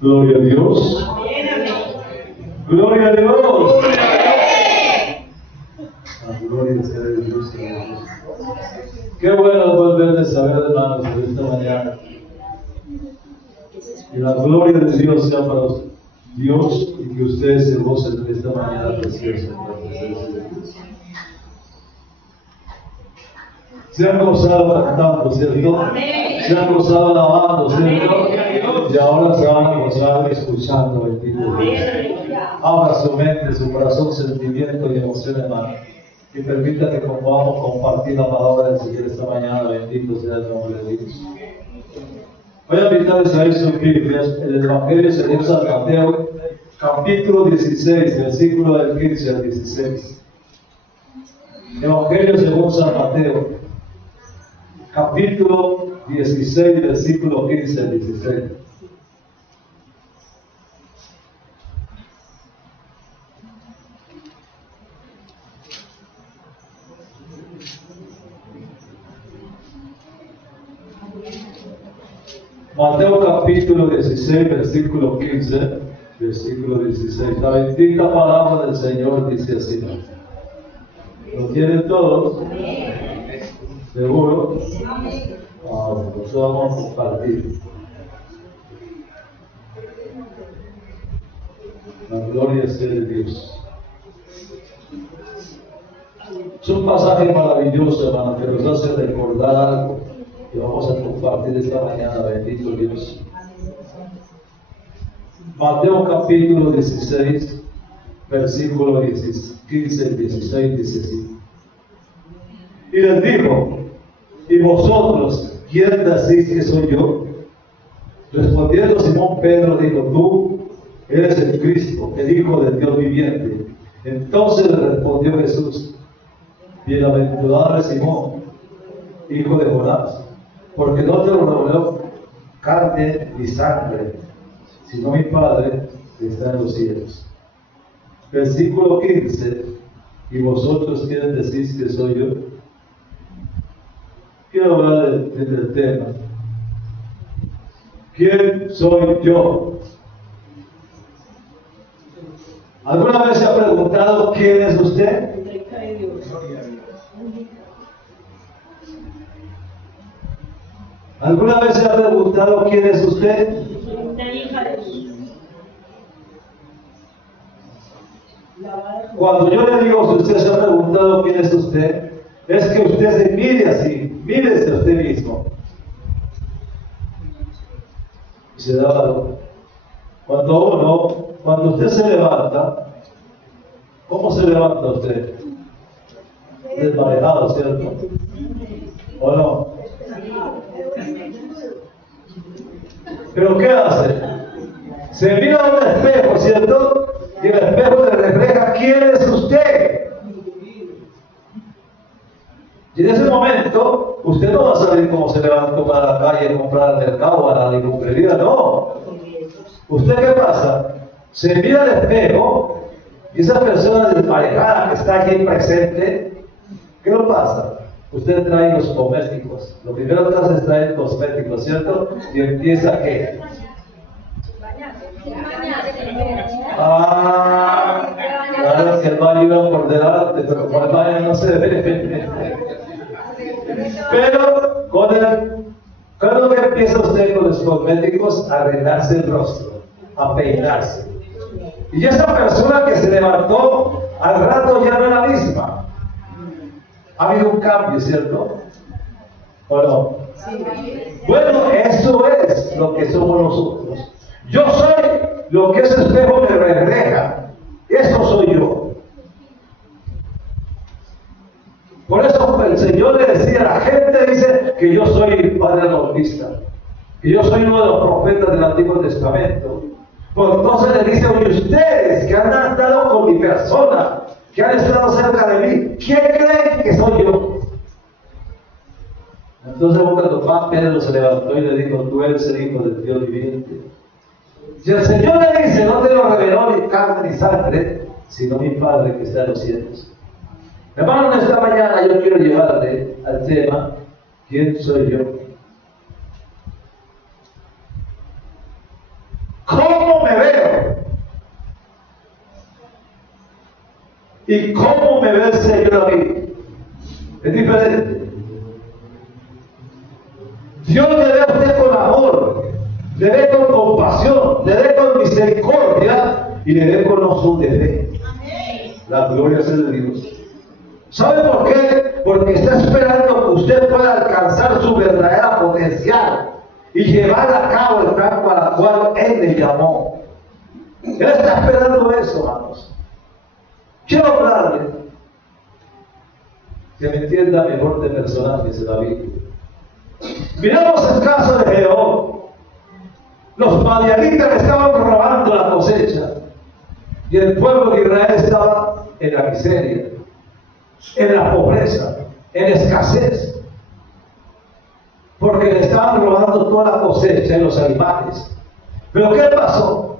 Gloria a Dios. Gloria a Dios. Gloria sea de Dios. Qué bueno volver a saber, hermanos, de esta mañana. Y la gloria de Dios sea para Dios y que ustedes se gocen de esta mañana preciosa en la presencia de Dios. Se han gozado cantando, ¿cierto? Se han gozado alabando, ¿cierto? Y ahora se van a gozar escuchando, bendito Dios. Abra su mente, su corazón, sentimiento y emoción, hermano. Y permita que podamos compartir la palabra del Señor esta mañana. Bendito sea el nombre de Dios. Voy a invitarles a ir sus Biblias en el Evangelio según San Mateo, capítulo 16, versículo del 15 al 16. Evangelio según San Mateo, capítulo 16, versículo 15 al 16. Mateo capítulo 16, versículo 15, versículo 16. La bendita palabra del Señor dice así. ¿Lo tienen todos? ¿Seguro? Pues vamos a compartir. La gloria sea de Dios. Es un pasaje maravilloso, hermano, que nos hace recordar algo que vamos a compartir esta mañana. Bendito Dios. Mateo capítulo 16, versículo 15 y 16 dice así. Y les dijo: ¿y vosotros quién decís que soy yo? Respondiendo Simón Pedro dijo: tú eres el Cristo, el Hijo del Dios viviente. Entonces le respondió Jesús: bienaventurado es Simón, hijo de Jonás, porque no te lo reveló carne ni sangre, sino mi Padre que está en los cielos. Versículo 15. ¿Y vosotros quién decís que soy yo? Quiero hablar del tema. ¿Quién soy yo? ¿Alguna vez se ha preguntado quién es usted? ¿Alguna vez se ha preguntado quién es usted? Cuando yo le digo si usted se ha preguntado quién es usted, es que usted se mire así, mírese a usted mismo. Y se da valor. Cuando usted se levanta, ¿cómo se levanta usted? Desmarejado, ¿cierto? ¿O no? ¿Pero qué hace? Se mira a un espejo, ¿cierto? Y el espejo le refleja quién es usted. Y en ese momento, usted no va a saber cómo se levantó para la calle a comprar al mercado o a la licorería, no. ¿Usted qué pasa? Se mira al espejo y esa persona desmarejada que está aquí presente, ¿qué le pasa? Usted trae los cosméticos. Lo primero que hace es traer cosméticos, ¿cierto? Y empieza ¿qué? Claro que el baño iba por delante, pero por el baño no se ve. Pero cuando que empieza usted con los cosméticos a arreglarse el rostro, a peinarse. Y esa persona que se levantó, al rato ya no es la misma. Ha habido un cambio, ¿cierto? ¿O no? Bueno, eso es lo que somos nosotros. Yo soy lo que ese espejo me refleja. Eso soy yo. Por eso el Señor le decía, la gente dice que yo soy el Padre Bautista, que yo soy uno de los profetas del Antiguo Testamento. Pues entonces le dice: oye, ustedes que han estado con mi persona, que han estado cerca de mí, ¿quién creen que soy yo? Entonces cuando Pedro se levantó y le dijo: tú eres el Hijo del Dios viviente. Y el Señor le dice: no te lo reveló ni carne ni sangre, sino mi Padre que está en los cielos. Hermano, en esta mañana yo quiero llevarle al tema: ¿quién soy yo? ¿Cómo y cómo me ve el Señor a mí. Es diferente. Dios le ve a usted con amor, le ve con compasión, le ve con misericordia y le ve con ojos de fe. La gloria sea de Dios. ¿Sabe por qué? Porque está esperando que usted pueda alcanzar su verdadera potencial y llevar a cabo el plan para el cual Él le llamó. Él está esperando eso, hermanos. Quiero hablarle que me entienda mejor de personajes en la Biblia. Miramos el caso de Gedeón. Los madianitas estaban robando la cosecha y el pueblo de Israel estaba en la miseria, en la pobreza, en escasez, porque le estaban robando toda la cosecha y los animales. Pero ¿qué pasó?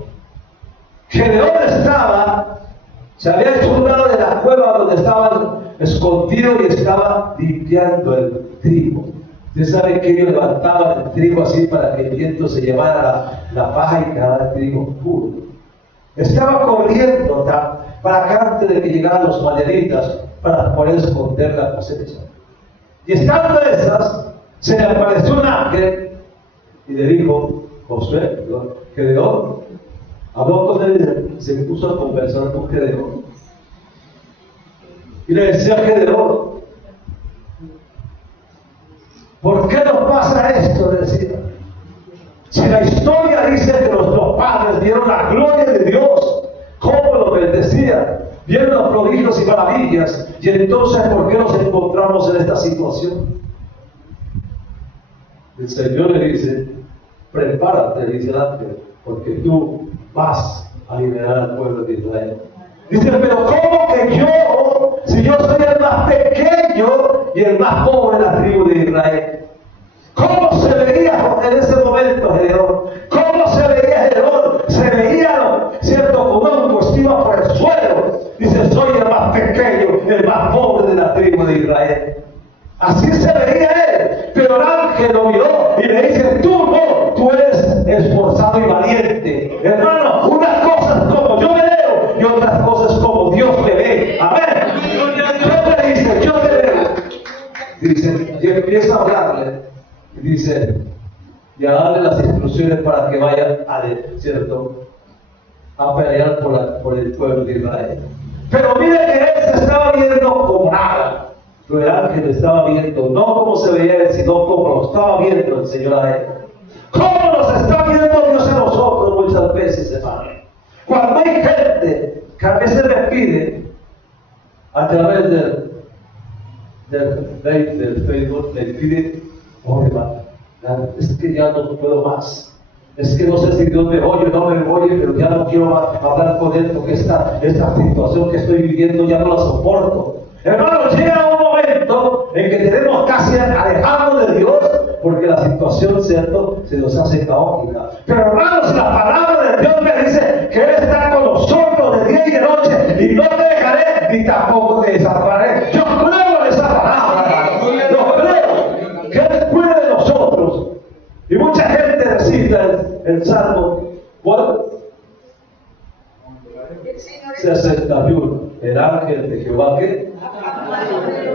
Gedeón se había hecho un lado de la cueva donde estaban escondidos y estaba limpiando el trigo. Usted sabe que ellos levantaban el trigo así para que el viento se llevara la paja y quedara el trigo puro. Estaba corriendo para que antes de que llegaran los madianitas para poder esconder la cosecha. Y estando esas, se le apareció un ángel y le dijo: Josué, Gedeón, habló con él y se puso a conversar con Gedeón. Y le decía a Gedeón: ¿por qué nos pasa esto? Le decía. Si la historia dice que los padres vieron la gloria de Dios, cómo lo bendecían, vieron los prodigios y maravillas, y entonces ¿por qué nos encontramos en esta situación? El Señor le dice: prepárate, dice el ángel, porque tú vas a liberar al pueblo de Israel. Dice: pero ¿cómo que yo, si yo soy el más pequeño y el más pobre de la tribu de Israel? ¿Cómo se veía en ese momento Gedeón? ¿Cómo se veía Gedeón? Se veía, ¿cierto?, como una autoestima por el suelo. Dice: soy el más pequeño, el más pobre de la tribu de Israel. Así se veía él. Pero el ángel lo miró y le dice: tú no, tú eres esforzado y valiente. Hermano, unas cosas como yo me veo y otras cosas como Dios te ve. Amén. Dios te dice: yo te veo. Dice, y empieza a hablarle. Y dice, y a darle las instrucciones para que vaya a pelear por el pueblo de Israel. Pero mire que él se estaba viendo como nada. Pero el ángel estaba viendo, no como se veía él, sino como lo estaba viendo el Señor a él. ¿Cómo nos está viendo Dios a nosotros muchas veces, hermano? Cuando hay gente que a veces le pide a través del Facebook, le pide: oh, hermano, es que ya no puedo más. Es que no sé si Dios me oye o no me oye, pero ya no quiero hablar con Él porque esta situación que estoy viviendo ya no la soporto. Hermanos, llega un momento en que tenemos casi alejarnos de Dios porque la situación, ¿cierto?, se nos hace caótica. Pero hermanos, la palabra de Dios me dice que Él está con nosotros de día y de noche y no te dejaré ni tampoco te desampararé. Yo creo en esa palabra, yo creo que Él cuida de nosotros. Y mucha gente recita el Salmo 61. El ángel de Jehová, ¿qué?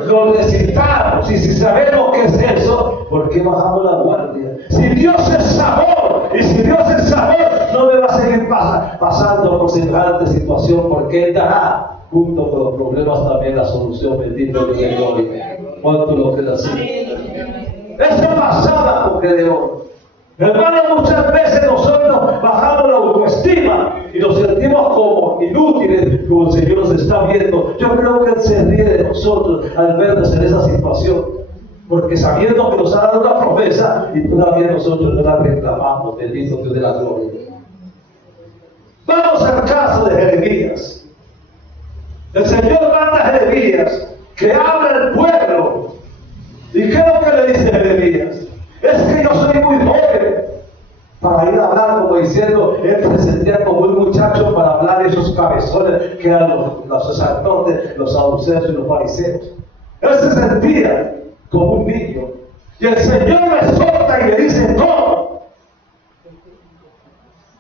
Lo necesitamos. Y si sabemos qué es eso, ¿por qué bajamos la guardia? Si Dios es amor, y si Dios es amor, no me va a seguir pasando por semejante situación, porque Él dará junto con los problemas también la solución. Bendito Dios de gloria. ¿Cuánto lo queda así? Eso pasaba con Gedeón. Hermanos, muchas veces nosotros bajamos la autoestima y nos sentimos como inútiles, como el Señor nos está viendo. Yo creo que Él se ríe de nosotros al vernos en esa situación, porque sabiendo que nos ha dado una promesa y todavía nosotros no la reclamamos. Bendito Dios de la gloria. Vamos al caso de Jeremías. El Señor manda a Jeremías que hable al pueblo. ¿Y qué es lo que le dice Jeremías? Es que yo soy muy joven para ir a hablar, como diciendo, él se sentía como un muchacho para hablar de esos cabezones que eran los sacerdotes, los saduceos y los fariseos. Él se sentía como un niño. Y el Señor le solta y le dice: ¿cómo?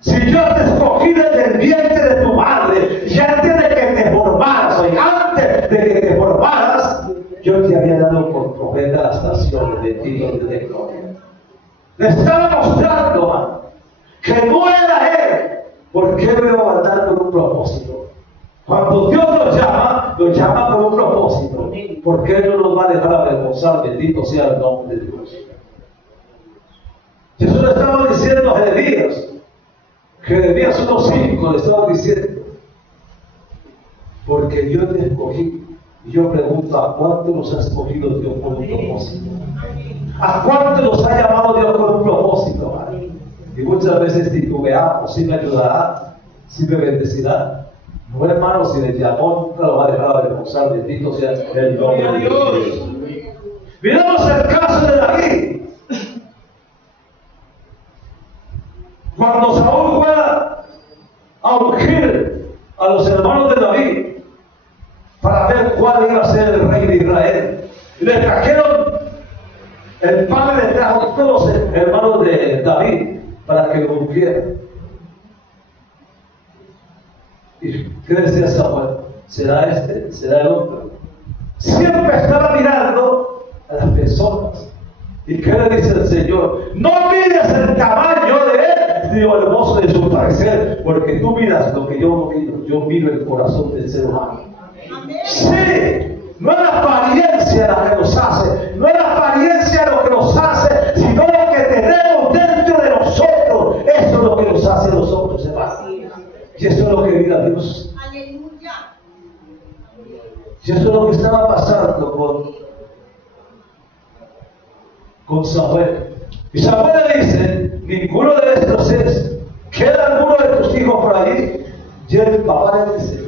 Si yo te escogí desde el vientre de tu madre, ya antes de que te formaras, antes título de gloria. Le estaba mostrando, hermano, que no era él. ¿Por qué me va a matar con un propósito? Cuando Dios nos llama con un propósito. ¿Por qué no nos va a dejar avergonzar? Bendito sea el nombre de Dios. Jesús le estaba diciendo a Jeremías, Jeremías 1:5 le estaba diciendo, porque yo te escogí. Y yo pregunto, ¿a cuánto nos ha escogido Dios con un propósito? ¿A cuánto nos ha llamado Dios con un propósito, hermano? Y muchas veces titubeamos, ¿sí me ayudará? ¿Sí me bendecirá? No, hermano, si le llamó, nunca lo va a dejar avergonzar. Bendito sea el nombre de Dios. Miramos el caso de David. Cuando Saúl fue a ungir a los hermanos de David para ver cuál iba a ser el rey de Israel, le trajeron, el padre le trajo todos los hermanos de David para que lo ungieran. ¿Y qué decía Samuel? ¿Será este? ¿Será el otro? Siempre estaba mirando a las personas. ¿Y qué le dice el Señor? No mires el tamaño de él, ni lo hermoso de su parecer, porque tú miras lo que yo no miro. Yo miro el corazón del ser humano. Sí, no es la apariencia la que nos hace, no es la apariencia lo que nos hace, sino lo que tenemos dentro de nosotros. Eso es lo que nos hace a nosotros, hermano. Y eso es lo que mira Dios. Y eso es lo que estaba pasando con Samuel. Y Samuel le dice, ninguno de estos es, ¿queda alguno de tus hijos por ahí? Y el papá le dice,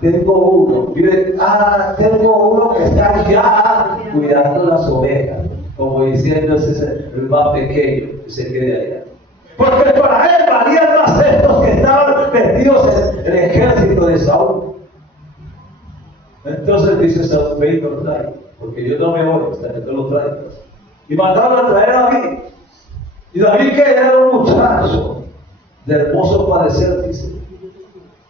tengo uno. Mire, tengo uno que está ya cuidando las ovejas, como diciendo, ese es el más pequeño que se quede allá. Porque para él valían más estos que estaban metidos en el ejército de Saúl. Entonces dice Saúl, ve y lo trae, porque yo no me voy hasta que tú lo traigas. Y mandaron a traer a David. Y David, que era un muchacho de hermoso parecer, dice.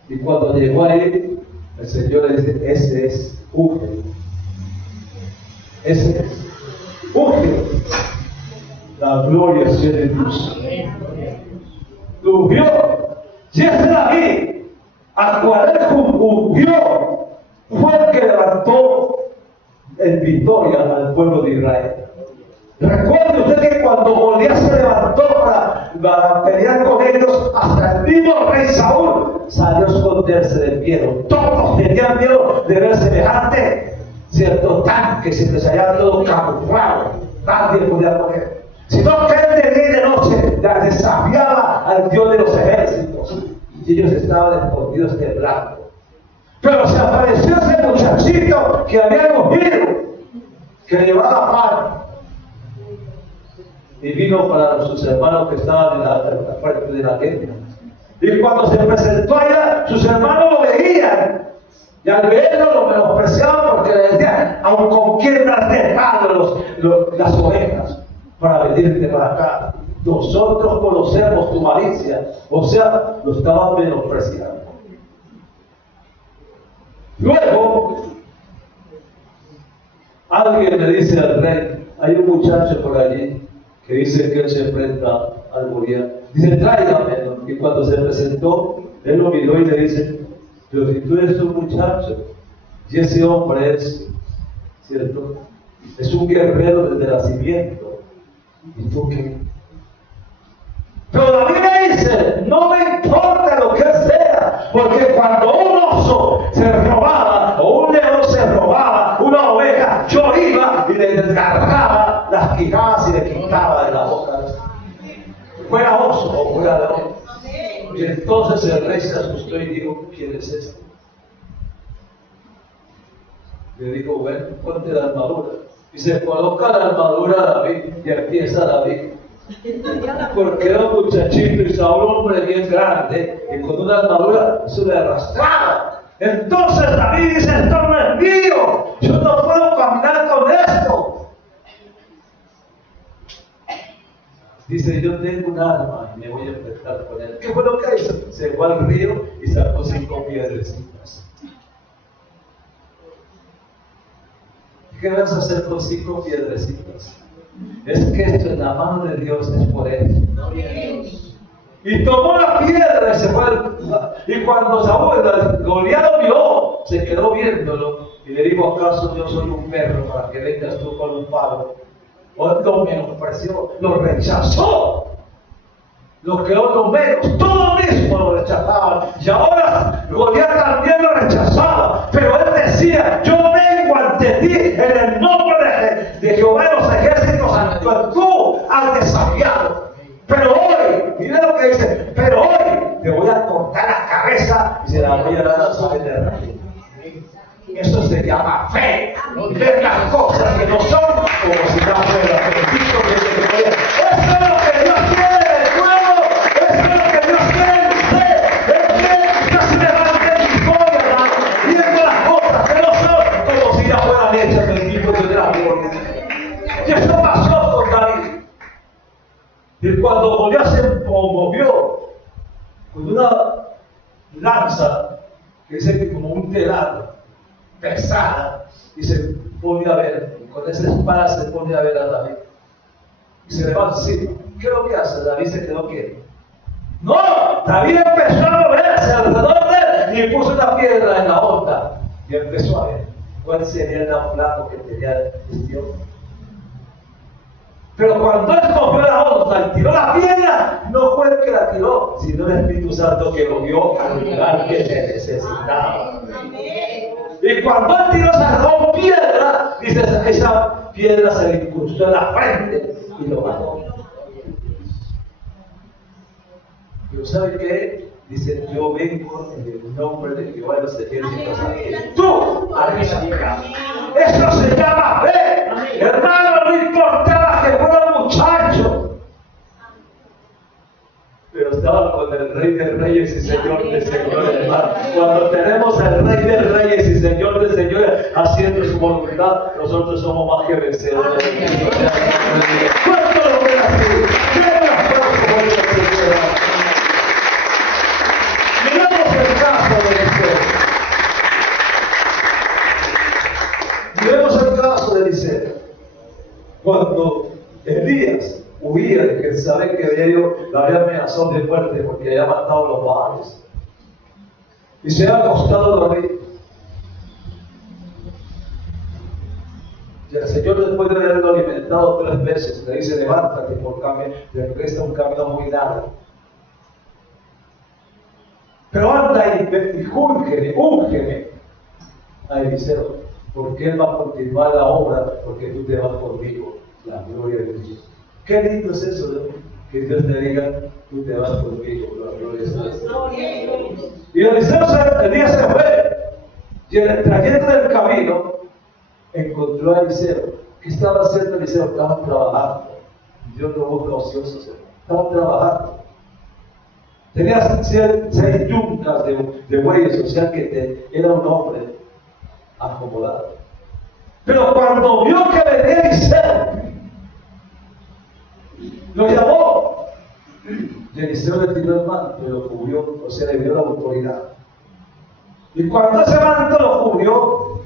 Y cuando llegó ahí, el Señor le dice, ese es, úngelo. Ese es, úngelo. La gloria sea de Dios. Lo ungió. Y ese David, al cual él ungió, fue el que levantó en victoria al pueblo de Israel. Recuerde usted que cuando Goliat se levantó para pelear con ellos, hasta el mismo rey Saúl salió a esconderse del miedo. Todos tenían miedo de ver semejante, cierto, tanque, siempre se hallaba todo camuflado. Nadie podía poner. Sino que él de día y de noche desafiaba al Dios de los ejércitos. Y ellos estaban escondidos temblando. Pero se apareció ese muchachito que había ungido, que llevaba pan. Y vino para sus hermanos que estaban en la parte de la tienda. Y cuando se presentó allá, sus hermanos lo veían. Y al verlo lo menospreciaban porque le decían, aun con quién has dejado las ovejas para venirte para acá. Nosotros conocemos tu malicia. O sea, lo estaban menospreciando. Luego, alguien le dice al rey, hay un muchacho por allí que dice que él se enfrenta al Goliat. Dice, tráigamelo. Y cuando se presentó, él lo miró y le dice, pero si tú eres un muchacho, y ese hombre es, ¿cierto? Es un guerrero desde nacimiento. ¿Y tú qué? Pero David me dice, no me importa lo que sea, porque cuando un oso se robaba, o un león se robaba una oveja, yo iba y le desgarraba las quijadas y le quitaba de la boca. Fuera oso o fuera león. Y entonces el rey se asustó y dijo, ¿quién es este? Le dijo, bueno, ponte la armadura. Y se coloca la armadura a David y empieza David. Porque era un muchachito y Saúl un hombre bien grande y con una armadura eso le arrastraba. Entonces David dice, esto no es mío, yo no puedo caminar con esto. Dice, yo tengo un arma y me voy a enfrentar con él. ¿Qué fue lo que hizo? Se fue al río y sacó 5 piedrecitas. ¿Qué vas a hacer con 5 piedrecitas? Es que esto en la mano de Dios es por eso. Y tomó la piedra y se fue. Y cuando Saúl, Goliat lo vio, se quedó viéndolo y le dijo: ¿acaso yo soy un perro para que vengas tú con un palo? O lo menospreció, lo rechazó. Lo quedó lo menos, todo mismo lo rechazaban. Y ahora Goliat también lo rechazaba. Pero él decía: yo vengo ante ti en el nombre de Jehová de los ejércitos, al cual tú has desafiado. Pero hoy, mira lo que dice: pero hoy te voy a cortar la cabeza y se la voy a dar a saber de rey. Eso se llama fe. Ver las cosas que no son como si no fueran. Eso es lo que Dios quiere del pueblo. Eso es lo que Dios quiere de usted. Él quiere que usted se levante en victoria, hermano, viendo las cosas que no son como si ya fueran hechas en el tiempo de Dios. Y eso pasó con David. Y cuando Goliat se movió con una lanza, que dice que como un telar, pesada, y se pone a ver, con esa espada se pone a ver a David. Y se le va encima. ¿Qué es lo que hace? David se quedó quieto. No, David empezó a moverse alrededor de él y puso una piedra en la onda. Y empezó a ver cuál sería el naufrago que tenía este hombre. Pero cuando él cogió la onda y tiró la piedra, no fue el que la tiró, sino el Espíritu Santo que lo dio al lugar que se necesitaba. Y cuando él tiró esa dos piedras, dice, esa piedra se le incrustó en la frente y lo mató. Pero ¿sabe qué? Dice: yo vengo en el nombre de Jehová de los ejércitos a que tú arriba. Eso se llama fe. Hermano, no importaba que fuera un muchacho, pero estaba con el Rey de Reyes y Señor de Señores, hermano. Cuando tenemos al Rey de Reyes y Señor de Señores haciendo su voluntad, nosotros somos más que vencedores. ¿Cuánto lo ven así? ¿Qué nos puede hacer? Miramos el caso de Eliseo. Miremos el caso de Eliseo. Cuando Elías huía de que sabe que Dios le había amenazado de muerte porque había matado a los baales, y se ha acostado a dormir. Y el Señor, después de haberlo alimentado 3 veces, le dice: levántate, porque le resta un camino muy largo. Pero anda y úngeme a Eliseo, porque él va a continuar la obra, porque tú te vas conmigo, la gloria de Dios. Qué lindo es eso, ¿no? Que Dios te diga: tú te vas conmigo, la gloria de Dios. Y Elías se fue, y en el trayecto del camino encontró a Eliseo. ¿Qué estaba haciendo Eliseo? Estaba trabajando. Dios no busca ociosos, estaba trabajando. Tenía 6 yuntas de bueyes, o sea que era un hombre acomodado. Pero cuando vio que venía Eliseo, lo llamó. Y Eliseo le tiró el manto y lo cubrió, o sea, le dio la autoridad. Y cuando ese manto lo cubrió,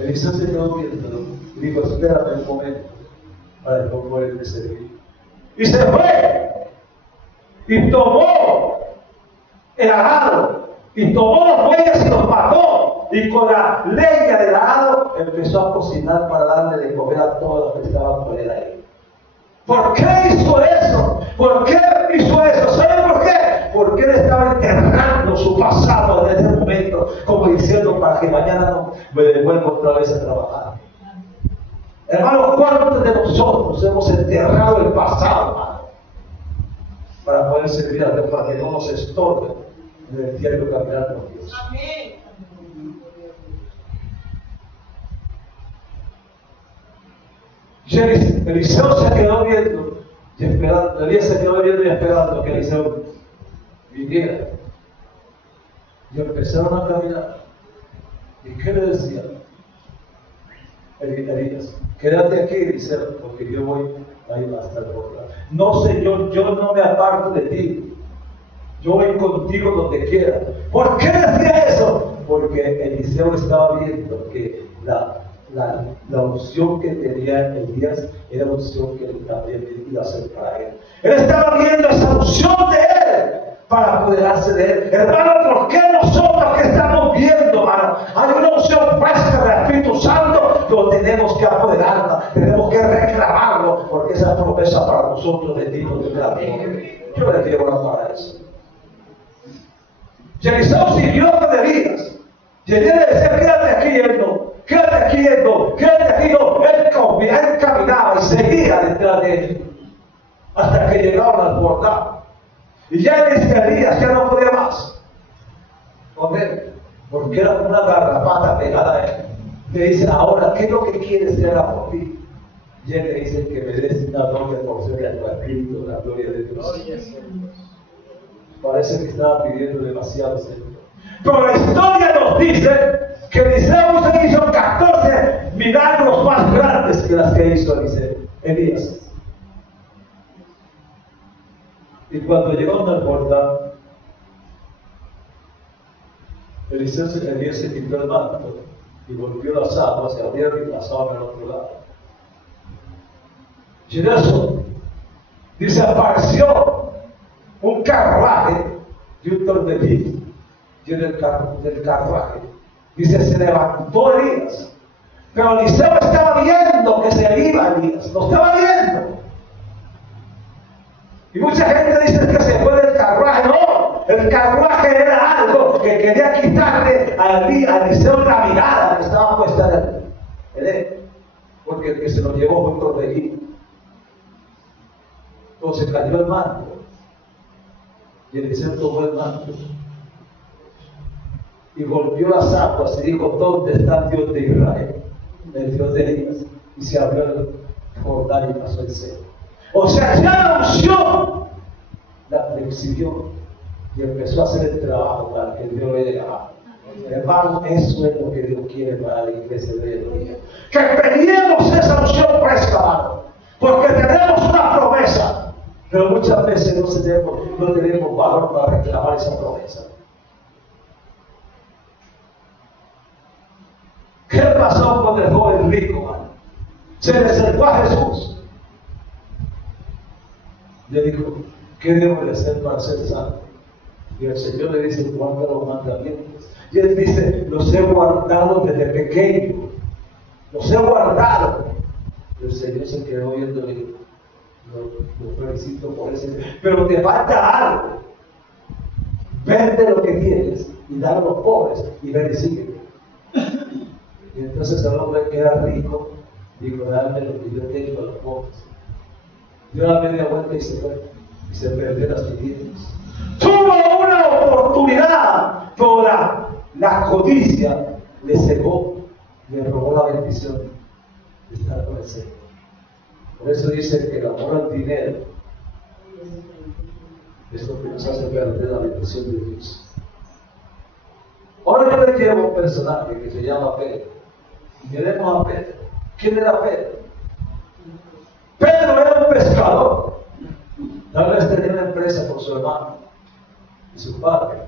Eliseo se quedó viéndolo y dijo: espérame un momento para no poder de servir. Y se fue. Y tomó el arado, y tomó los bueyes y los mató, y con la leña del arado empezó a cocinar para darle de comer a todos los que estaban con él ahí. ¿Por qué hizo eso? ¿Por qué hizo eso? ¿Saben por qué? Porque él estaba enterrando su pasado en ese momento, como diciendo: para que mañana no me devuelva otra vez a trabajar. Hermanos, ¿cuántos de nosotros hemos enterrado el pasado, hermano, para poder servir a Dios, para que no nos estorbe en el diario caminar con Dios? Amén. Y Eliseo se quedó viendo y esperando. Elías se quedó viendo y esperando que Eliseo viniera. Y empezaron a caminar. ¿Y qué le decía Elías? Quédate aquí, Eliseo, porque yo voy a ir hasta el otro. No, Señor, yo no me aparto de ti. Yo voy contigo donde quiera. ¿Por qué decía eso? porque Eliseo estaba viendo que la unción que tenía Elías era la unción que él también iba a hacer para él. Él estaba viendo esa unción de él para apoderarse de él. Hermano, ¿por qué nosotros que estamos viendo, hermano? Hay una unción fresca del Espíritu Santo, lo tenemos que apoderarla, tenemos que reclamarlo, porque esa promesa para nosotros de Dios de la gloria. Yo le quiero orar para eso. Y Eliseo siguió con Elías. Y Elías le decía, quédate aquí, él no. Quédate aquí, él no. Quédate aquí, no. Él caminaba y seguía detrás de él. Hasta que llegaron al portal. Y ya Elías ya no podía más. Porque era una garrapata pegada a él. Le dice, ahora, ¿qué es lo que quieres que haga por ti? Y él le dice que me des una doble porción de tu espíritu, la gloria de Dios. Parece que estaba pidiendo demasiado, Señor. Pero la historia nos dice que Eliseo hizo 14 milagros más grandes que las que hizo Elías. Y cuando llegaron al portal, Elías se quitó el manto y volvió las aguas, se abrieron y pasaban al otro lado. Y en eso, dice, apareció un carruaje y un torbellino. Y en el carruaje, dice, se levantó Elías. Pero Eliseo estaba viendo que se iba Elías, lo estaba viendo. Y mucha gente dice que se fue del carruaje. No, el carruaje era algo que quería quitarle a Eliseo la mirada que estaba puesta en él. Porque el que se lo llevó fue un torbellino. Entonces cayó el manto. Y Eliseo tomó el manto. Y volvió las aguas y dijo, ¿dónde está el Dios de Israel? El Dios de Elías. Y se abrió el Jordán y pasó el cielo. O sea, ya la unción la exhibió y empezó a hacer el trabajo para que Dios le llegara. Hermano, eso es lo que Dios quiere para la iglesia de hoy. Que peleemos esa unción fresca, hermano, porque tenemos una promesa, pero muchas veces no tenemos valor para reclamar esa promesa. ¿Qué pasó con el joven rico, hermano? Se le acercó a Jesús. Le dijo, ¿qué debo de hacer para ser santo? Y el Señor le dice, guarda los mandamientos. Y él dice, los he guardado desde pequeño. Los he guardado. Y el Señor se quedó viendo y dijo, lo felicito por eso. Pero te falta algo. Vende lo que tienes y dale a los pobres y ven y sígueme. Y entonces el hombre que era rico dijo, dame lo que yo tengo a los pobres. Dio la media vuelta y se fue. Y se perdió las tinieblas. Tuvo una oportunidad, pero la codicia le cegó, le robó la bendición de estar con el Señor. Por eso dice que el amor al dinero es lo que nos hace perder la bendición de Dios. Ahora yo le llevo un personaje que se llama Pedro. Y miremos a Pedro. ¿Quién era Pedro? Pedro era un pescador. Tal vez tenía una empresa con su hermano y su padre.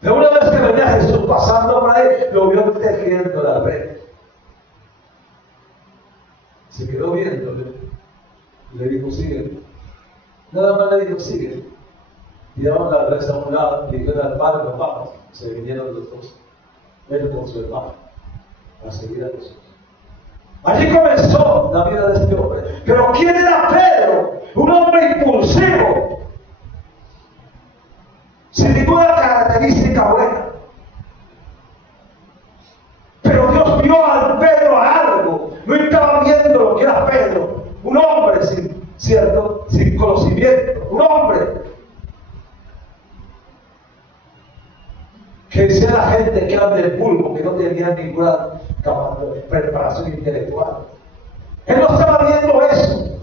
Pero una vez que venía Jesús pasando por ahí, lo vio tejiendo la red. Se quedó viéndole y le dijo, sigue. Nada más le dijo, sigue. Tiraron la red a un lado y dijeron al padre, nos vamos. Se vinieron los dos, él con su hermano, a seguir a Jesús. Allí comenzó la vida de este hombre. Pero ¿quién era Pedro? Un hombre impulsivo, sin ninguna característica buena. Pero Dios vio al Pedro algo. No estaba viendo lo que era Pedro. Un hombre sin conocimiento. Un hombre que decía la gente que era del vulgo, que no tenía ninguna preparación intelectual. Él no estaba viendo eso.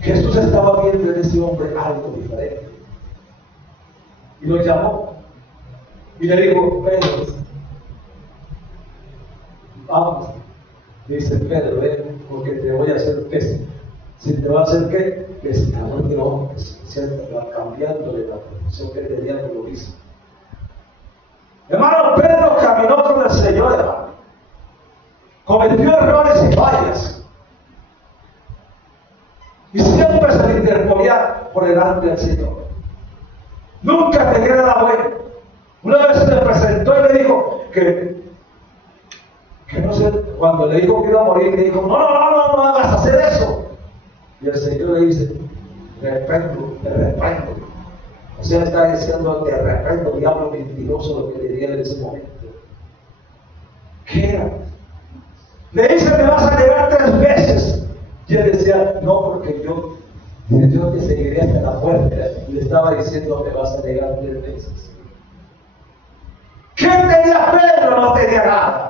Jesús estaba viendo en ese hombre algo diferente. Y lo llamó. Y le dijo, Pedro, vamos. Dice Pedro, porque te voy a hacer pez. Si te va a hacer qué? Pescador de hombres. ¿Cierto? Va cambiándole la profesión que tenía de lo mismo. Hermano, Pedro caminó con el Señor, hermano. Cometió errores y fallas. Y siempre se le interponía por delante del Señor. Nunca tenía nada bueno. Una vez se le presentó y le dijo que no sé, cuando le dijo que iba a morir, le dijo, no hagas hacer eso. Y el Señor le dice, te reprendo. O sea, está diciendo, te reprendo, diablo mentiroso, lo que le diría en ese momento. ¿Qué era? Le dice, me vas a negar 3 veces. Y él decía, no, porque yo te seguiré hasta la muerte. Y le estaba diciendo, me vas a negar 3 veces. ¿Qué tenía Pedro? No tenía nada.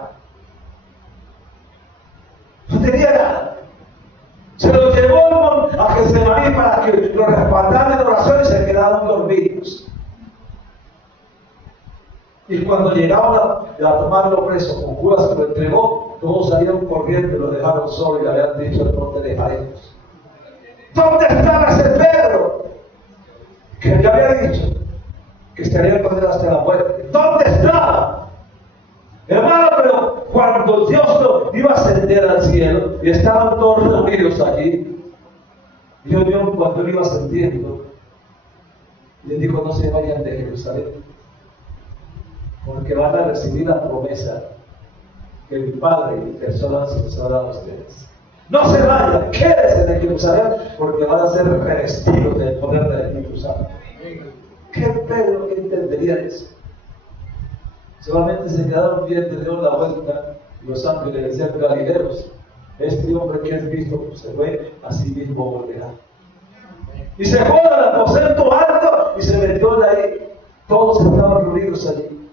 No tenía nada. Se lo llevó a Getsemaní para que lo respaldaran en oración y se quedaron dormidos. Y cuando llegaron a tomarlo preso, con Judas se lo entregó, todos salieron corriendo y lo dejaron solo y le habían dicho, no te dejaremos. ¿Dónde estaba ese Pedro? Que le había dicho que estaría con él hasta la muerte. ¿Dónde estaba? Hermano, pero cuando Dios lo iba a ascender al cielo y estaban todos reunidos allí, Dios cuando lo iba ascendiendo, les dijo, no se vayan de Jerusalén, porque van a recibir la promesa que mi Padre en persona se les ha dado a ustedes. No se vayan, quédense en Jerusalén, porque van a ser revestidos del poder del Espíritu Santo. ¿Qué Pedro que entendería eso? Solamente se quedaron viendo, le dieron la vuelta, y los ángeles le decían, Galileos, este hombre que has visto, pues se fue, así mismo volverá. Y se fue al aposento alto y se metió de ahí. Todos estaban reunidos allí.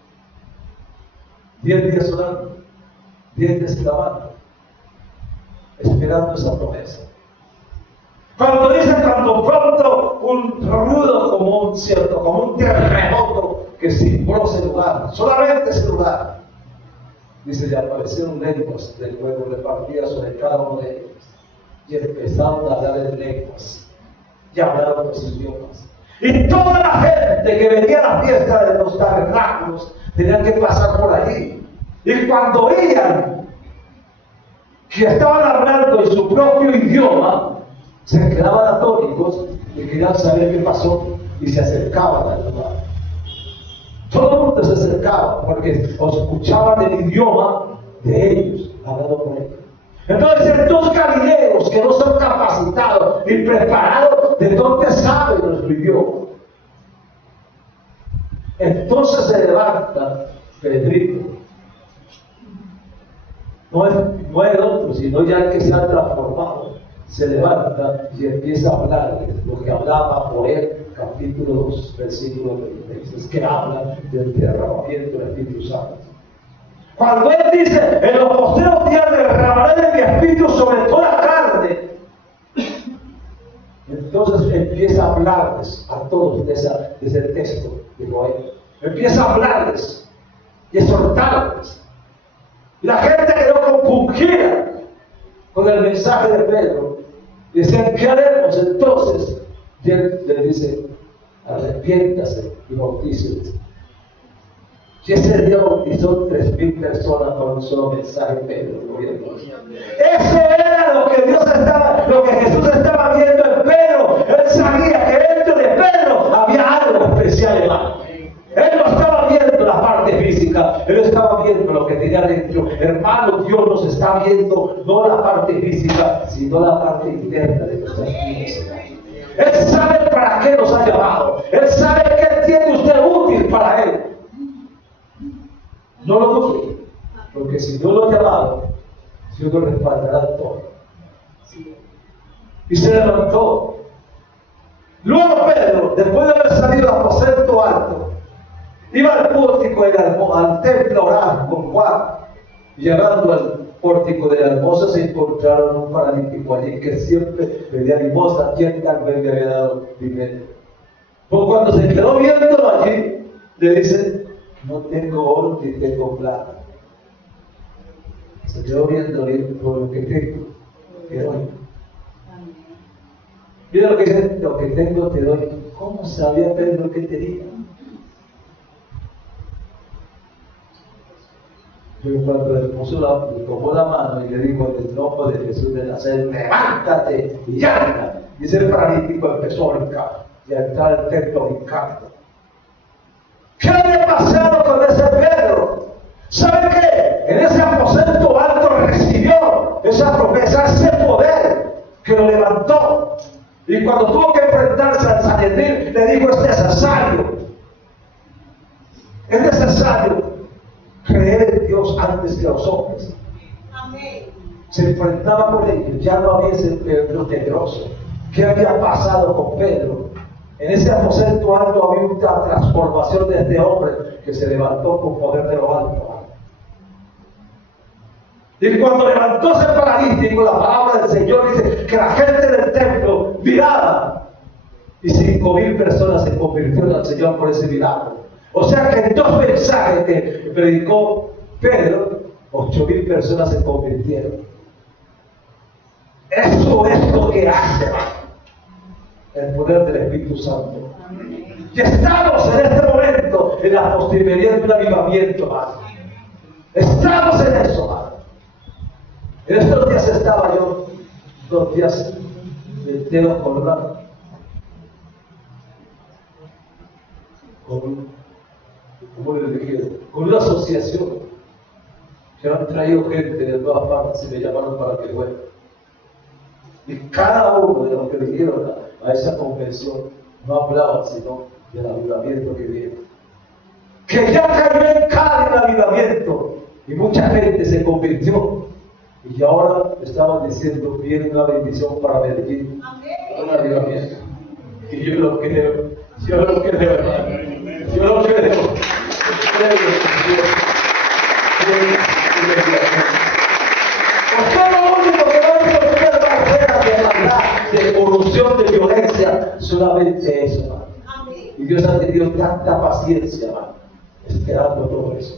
10 días orando, 10 días clamando, esperando esa promesa. Cuando pronto un rudo como un terremoto que cimbró ese lugar, solamente ese lugar, dice, le aparecieron lenguas del fuego repartidas sobre cada uno de ellos, y empezaron a hablar en lenguas, y hablaron los idiomas. Y toda la gente que venía a la fiesta de los tabernáculos tenía que pasar por allí. Y cuando oían que estaban hablando en su propio idioma, se quedaban atónitos y querían saber qué pasó y se acercaban al lugar. Todo el mundo se acercaba porque escuchaban el idioma de ellos, hablando con ellos. Entonces, estos galileos que no son capacitados ni preparados, ¿de dónde saben nuestro idioma? Entonces se levanta Pedrito. No es otro, sino ya el que se ha transformado. Se levanta y empieza a hablar de lo que hablaba Joel, capítulo 2, versículo 26. Es que habla del derramamiento del Espíritu Santo. Cuando él dice, en los postreros días derramaré de mi espíritu sobre toda carne, entonces empieza a hablarles a todos de ese texto de Joel. Empieza a hablarles y exhortarles. Y la gente quedó compungida con el mensaje de Pedro. Y decían, ¿qué haremos entonces? Y él le dice, arrepiéntase y bautícese. Y ese día bautizó 3,000 personas con un solo mensaje de Pedro. Eso era lo que Jesús estaba viendo en Pedro. Él sabía que dentro de Pedro había algo especial, hermano. Él no estaba viendo la parte física, él estaba viendo lo que tenía dentro. Hermano, Dios nos está viendo no la parte física, sino la parte interna de nuestras vidas. Él sabe para qué nos ha llamado. Él sabe qué tiene usted útil para él. No lo dude, porque si Dios lo ha llamado, Dios lo respaldará todo. Y se levantó. Luego Pedro, después de haber salido al aposento alto, iba al pórtico al templo a orar con Juan. Llegando al pórtico de la hermosa se encontraron un paralítico allí que siempre pedía limosna. ¿Quién tal vez le había dado dinero? Pues cuando se quedó viéndolo allí, le dice, no tengo oro ni tengo plata. Se quedó viendo por lo que tengo, te doy. Mira lo que dice, lo que tengo te doy. ¿Cómo sabía Pedro que tenía? Cuando le tomó la mano y le dijo en el nombre de Jesús de Nazaret, levántate y anda. Y ese paralítico empezó a brincar y a entrar al templo brincando. ¿Qué había pasado con ese Pedro? ¿Sabe qué? En ese aposento alto recibió esa promesa, ese poder que lo levantó. Y cuando tuvo que enfrentarse al Sanedrín, le dijo: es necesario creer en Dios antes que a los hombres. Amén. Se enfrentaba con ellos, ya no había ese Pedro temeroso. ¿Qué había pasado con Pedro? En ese aposento alto había una transformación de este hombre que se levantó con poder de lo alto. Y cuando levantó ese paralítico, la palabra del Señor dice que la gente del templo miraba y 5,000 personas se convirtieron al Señor por ese milagro. O sea que en 2 mensajes que predicó Pedro, 8,000 personas se convirtieron. Eso es lo que hace el poder del Espíritu Santo. Y estamos en este momento en la postrimería de un avivamiento, hermano. Estamos en eso, hermano. En estos días estaba yo 2 días enteros con una asociación que han traído gente de todas partes y me llamaron para que vuelva. Y cada uno de los que vinieron a esa convención no hablaban sino del avivamiento que viene. Que ya cayó en Cali el avivamiento y mucha gente se convirtió. Y ahora estaban diciendo: viene una bendición para Medellín. Un avivamiento. Y yo lo creo, hermano. Yo lo creo. Porque lo único que va a resolver barreras de maldad, de corrupción, de violencia, solamente eso, hermano. Y Dios ha tenido tanta paciencia, hermano, esperando todo eso.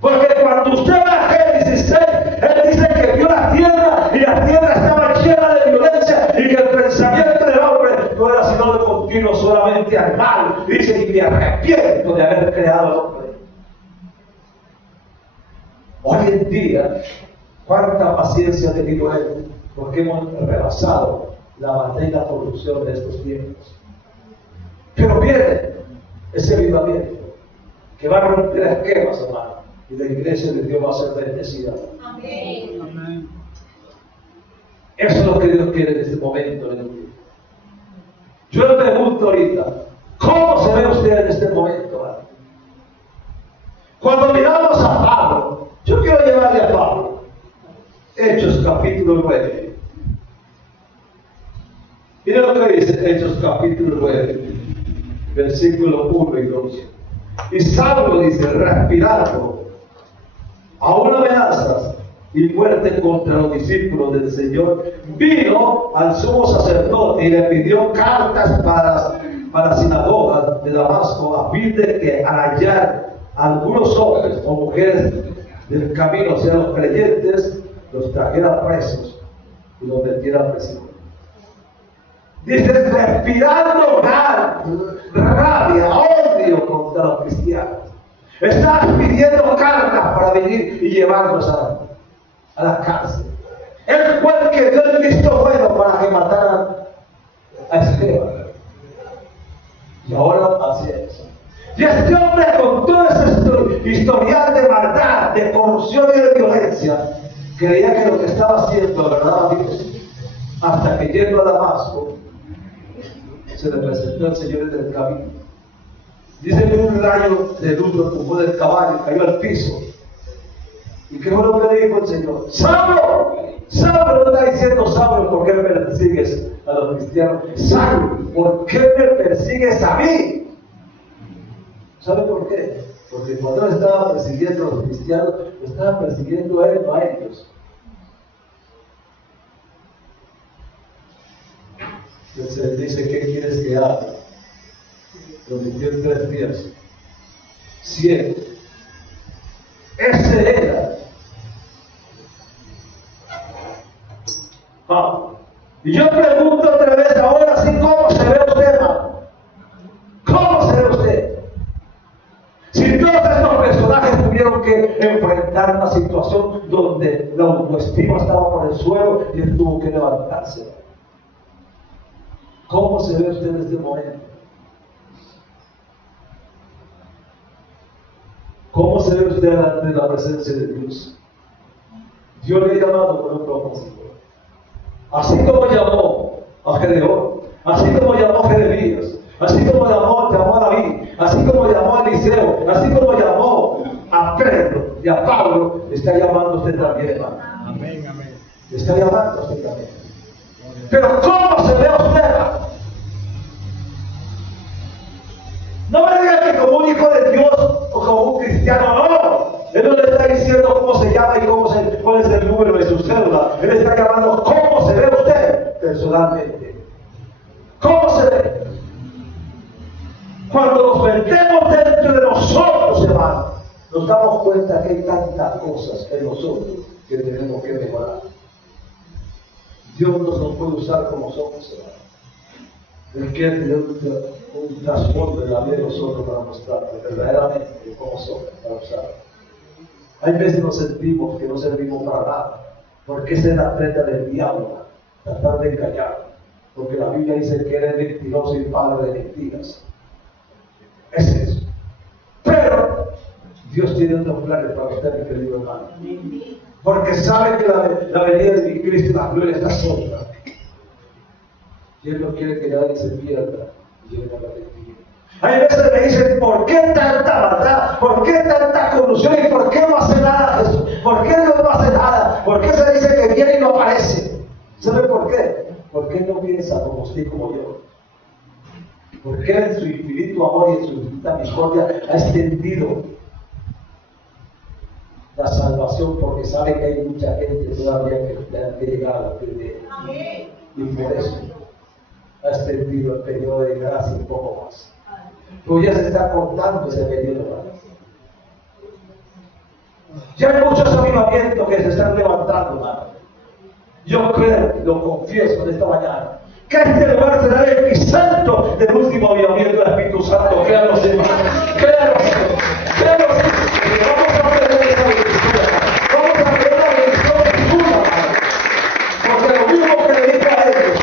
Porque cuando usted va a Génesis 6, él dice que vio la tierra y la tierra estaba llena de violencia y que el pensamiento del hombre no era sino de continuo solamente al mal. Dice: y me arrepiento de haber creado al hombre. Hoy en día, cuánta paciencia ha tenido él, porque hemos rebasado la batalla y la corrupción de estos tiempos. Pero viene ese avivamiento que va a romper esquemas, hermano. Y la iglesia de Dios va a ser bendecida. Amén. Eso es lo que Dios quiere en este momento. Yo le pregunto ahorita: ¿cómo se ve usted en este momento, hermano? Cuando miramos a Pablo, yo quiero llevarle a Pablo Hechos capítulo 9. Mira lo que dice Hechos capítulo 9, versículo 1 y 2. Y Saulo dice, respirando aún amenazas y muerte contra los discípulos del Señor, vino al sumo sacerdote y le pidió cartas para sinagogas de Damasco, a fin de que al hallar algunos hombres o mujeres del camino, o sea, los creyentes, los trajera presos y los metiera a prisión. Dice, respirando rabia, odio contra los cristianos. Estás pidiendo cartas para venir y llevarnos a la cárcel. Él fue el que dio el visto bueno para que mataran a Esteban. Y ahora hacía eso. Y este hombre, con todo ese historial de maldad, de corrupción y de violencia, creía que lo que estaba haciendo agradaba a Dios. Hasta que yendo a Damasco, se le presentó el Señor en el camino. Dice que un rayo de luz lo tumbó del caballo y cayó al piso. ¿Y qué fue lo que le dijo el Señor? ¡Saulo! Saulo, no está diciendo Saulo, ¿por qué me persigues a los cristianos? Saulo, ¿por qué me persigues a mí? ¿Sabe por qué? Porque cuando él estaba persiguiendo a los cristianos, lo estaba persiguiendo a él, no a ellos. Entonces él dice, ¿qué quieres que haga? Lo metió en 3 días. 100. Ese era. Y yo pregunto otra vez ahora sí, ¿cómo se ve usted, hermano? ¿Cómo se ve usted? Si todos estos personajes tuvieron que enfrentar en una situación donde la autoestima estaba por el suelo y él tuvo que levantarse. ¿Cómo se ve usted en este momento? ¿Cómo se ve usted ante la presencia de Dios? Dios le ha llamado con un propósito. Así como llamó a Gedeón, así como llamó a Jeremías, así como llamó a David, así como llamó a Eliseo, así como llamó a Pedro y a Pablo, está llamando a usted también, hermano. Amén, amén. Está llamando a usted también. Pero ¿cómo se ve usted? No me diga que como un hijo de Dios o como un cristiano, no. Él no le está diciendo cómo se llama y cuál es el número de su cédula. Él está llamando cómo se ve usted personalmente. ¿Cómo se ve? Cuando nos metemos dentro de nosotros, hermano, nos damos cuenta que hay tantas cosas en nosotros que tenemos que mejorar. Dios nos puede usar como somos, hermano. Él quiere tener un trasfondo en la vida de nosotros para mostrar verdaderamente cómo somos, para usarlo. Hay veces nos sentimos que no servimos para nada, porque esa es la treta del diablo, tratar de engañar, porque la Biblia dice que eres mentiroso y padre de mentiras. Es eso. Pero Dios tiene unos planes para usted, mi querido hermano, porque sabe que la venida de mi Cristo y la gloria está sola. Y Él no quiere que nadie se pierda y llegue a la mentira. Hay veces me dicen, ¿por qué tanta maldad? ¿Por qué tanta corrupción? ¿Y por qué no hace nada Jesús? ¿Por qué Dios no hace nada? ¿Por qué se dice que viene y no aparece? ¿Sabe por qué? Porque Él no piensa como usted y como yo. Porque Él en su infinito amor y en su infinita misericordia ha extendido la salvación, porque sabe que hay mucha gente todavía que tiene que llegar a la fe de Él. Y por eso ha extendido el periodo de gracia un poco más. Pero ya se está cortando ese periodo de gracia. Ya hay muchos avivamientos que se están levantando, hermano. Yo creo, lo confieso en esta mañana, que este lugar será el epicentro del último avivamiento del Espíritu Santo. Créanlo, hermano. Créanlo, créanlo. Vamos a aprender esa bendición. Vamos a aprender la bendición suya, hermano. Porque lo mismo que le dije a ellos,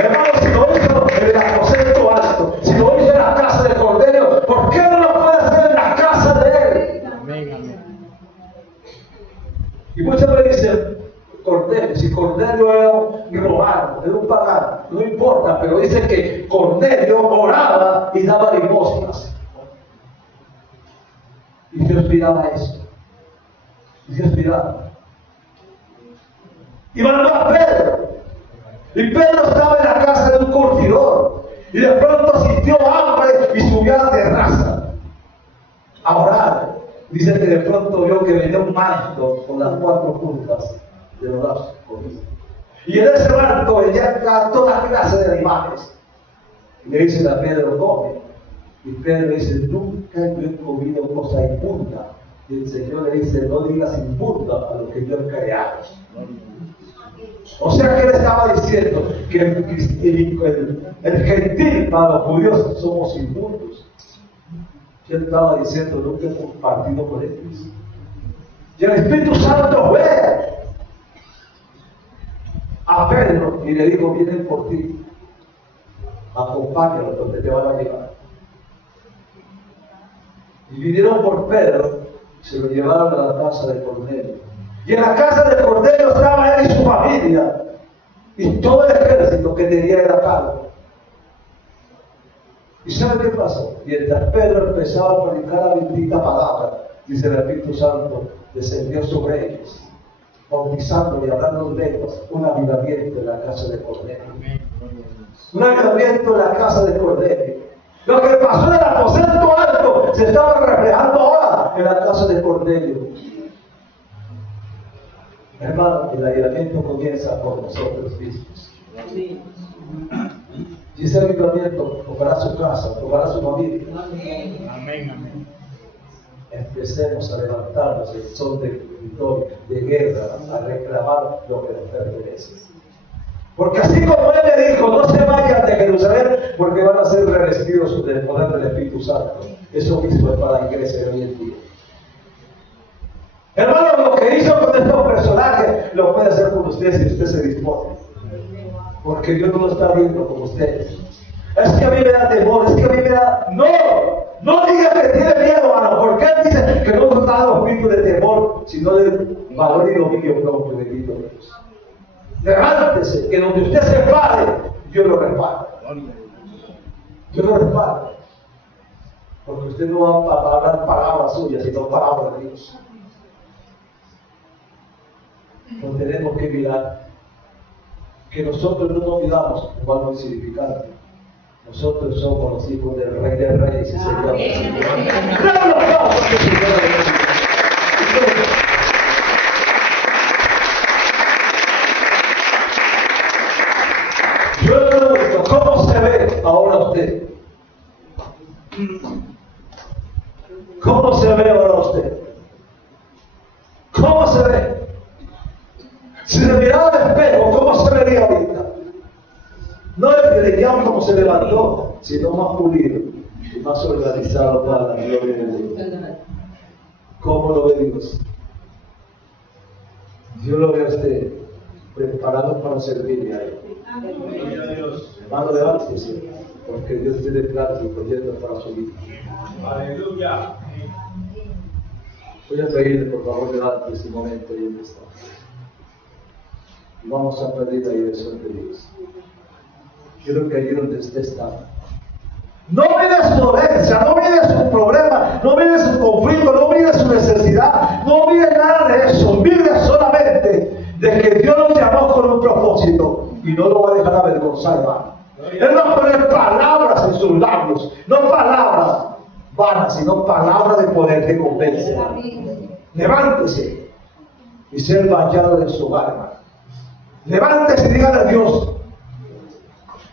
hermano, si lo hizo en el aposento alto, si lo hizo en la casa de Cornelio, ¿por qué no lo puede hacer en la casa de él? Amén, amén. Y muchas veces dicen, Cornelio, si Cornelio era un romano, era un pagano, no importa, pero dice que Cornelio oraba y daba limosnas. Y Dios miraba eso. Y Dios miraba. Y mandó a Pedro. Y Pedro estaba en la casa de un curtidor. Y de pronto sintió hambre y subió a la terraza a orar. Dice que de pronto vio que venía un manto con las 4 puntas de los brazos. Y en ese manto venía toda clase de animales. Y le dice a Pedro, come. Y Pedro dice, nunca yo he comido cosa impunda. Y el Señor le dice, no digas impunda a lo que yo he creado. O sea que él estaba diciendo que el gentil para los judíos somos impundos. Y él estaba diciendo, nunca he compartido con ellos. Y el Espíritu Santo fue a Pedro y le dijo, vienen por ti, acompáñalos donde te van a llevar. Y vinieron por Pedro y se lo llevaron a la casa de Cornelio. Y en la casa de Cornelio estaba él y su familia, y todo el ejército que tenía era Pablo. ¿Y sabe qué pasó? Mientras Pedro empezaba a predicar la bendita palabra, dice el Espíritu Santo, descendió sobre ellos, bautizando y hablando en lenguas, un avivamiento en la casa de Cornelio. Un avivamiento en la casa de Cornelio. Lo que pasó en el aposento alto se estaba reflejando ahora en la casa de Cornelio. Hermano, el avivamiento comienza por nosotros mismos. Y ese avivamiento tocará su casa, tocará su familia. Amén, amén. Empecemos a levantarnos en son de victoria, de guerra, a reclamar lo que nos pertenece. Porque así como Él le dijo, no se vayan de Jerusalén, porque van a ser revestidos del poder del Espíritu Santo. Eso mismo es para la iglesia de hoy en día. Hermano, lo que hizo con estos personajes lo puede hacer con usted si usted se dispone. Porque Dios no lo está viendo con ustedes. Es que a mí me da temor, es que a mí me da... No diga que tiene miedo, hermano, porque Él dice que no nos da los espíritu de temor, sino de valor y dominio propio, bendito Dios. Levántese, que donde usted se pare, Dios lo respalda. Dios lo respalda. Porque usted no va a hablar palabras suyas, sino palabras de Dios. No tenemos que mirar que nosotros no nos miramos como algo insignificante. Nosotros somos los hijos del Rey de Reyes y Señor de Señores. Yo le pregunto, ¿cómo se ve ahora usted? ¿Cómo se ve ahora usted? ¿Cómo se ve? Si se miraba al espejo, ¿cómo se vería ahorita? No el cristiano como se levantó, sino más pulido y más organizado para la gloria de Dios. ¿Cómo lo ve Dios? Dios lo ve a usted preparado para servirle a Él. Hermano, levántese, porque Dios tiene planes y proyectos para su vida. Aleluya. Voy a pedirle, por favor, levántese un momento y donde está. Y vamos a pedir la dirección de Dios. Quiero que allí donde usted está, no mire su dolencia, no mire su problema, no mire su conflicto, no mire su necesidad, no mire nada de eso. Mire solamente de que Dios nos llamó con un propósito y no lo va a dejar avergonzar, hermano. Él va a poner palabras en sus labios, no palabras vanas, sino palabras de poder que convencen. Levántese y sea el vallado de su hogar, hermano. Levántese y dígale a Dios: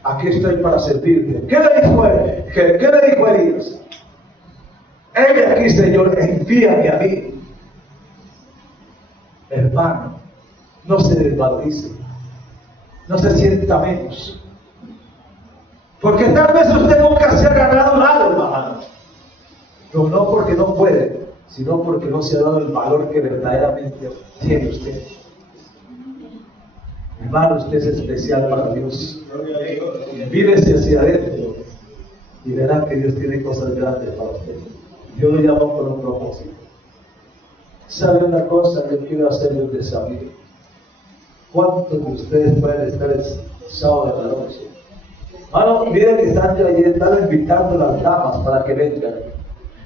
aquí estoy para servirte. ¿Qué le dijo él? ¿Qué le dijo Elías? He aquí, Señor, envíame a mí. Hermano, no se desvalorice, no se sienta menos, porque tal vez usted nunca se ha ganado nada, hermano, pero no porque no puede, sino porque no se ha dado el valor que verdaderamente tiene usted. Hermano, usted es especial para Dios. Mírese hacia adentro y verá que Dios tiene cosas grandes para usted. Dios lo llamó por un propósito. ¿Sabe una cosa? Yo quiero hacerle un desafío. ¿Cuántos de ustedes pueden estar el sábado de la noche? Hermano, miren que están invitando a las damas para que vengan.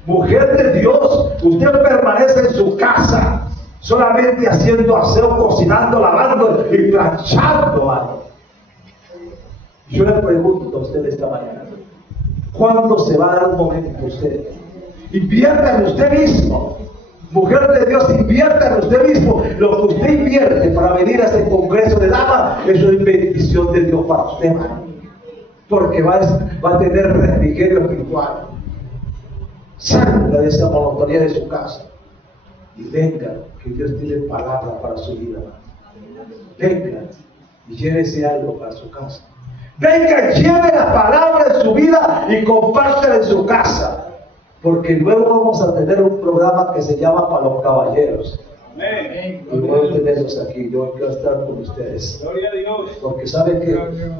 Mujer de Dios, usted permanece en su casa solamente haciendo aseo, cocinando, lavando y planchando algo. Yo le pregunto a usted esta mañana, ¿cuándo se va a dar un momento usted? Invierta en usted mismo. Mujer de Dios, invierta en usted mismo. Lo que usted invierte para venir a este congreso de damas es una bendición de Dios para usted, hermano. Porque va a tener refrigerio espiritual. Salga de esa monotonía de su casa y venga, que Dios tiene palabra para su vida. Venga y llévese algo para su casa. Venga, lleve la palabra en su vida y compártela en su casa. Porque luego vamos a tener un programa que se llama Para los Caballeros. Amén. Y voy a tenerlos aquí, yo quiero estar con ustedes. Gloria a Dios. Porque saben que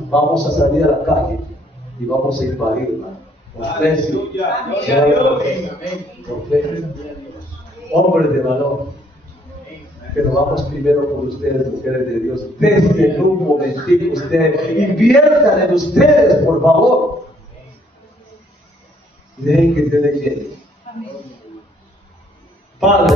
vamos a salir a la calle y vamos a invadirla. Hombres de valor. Pero vamos primero por ustedes, mujeres de Dios. Desde un momentito ustedes, inviertan en ustedes, por favor. Dejen que Dios les llegue. Padre,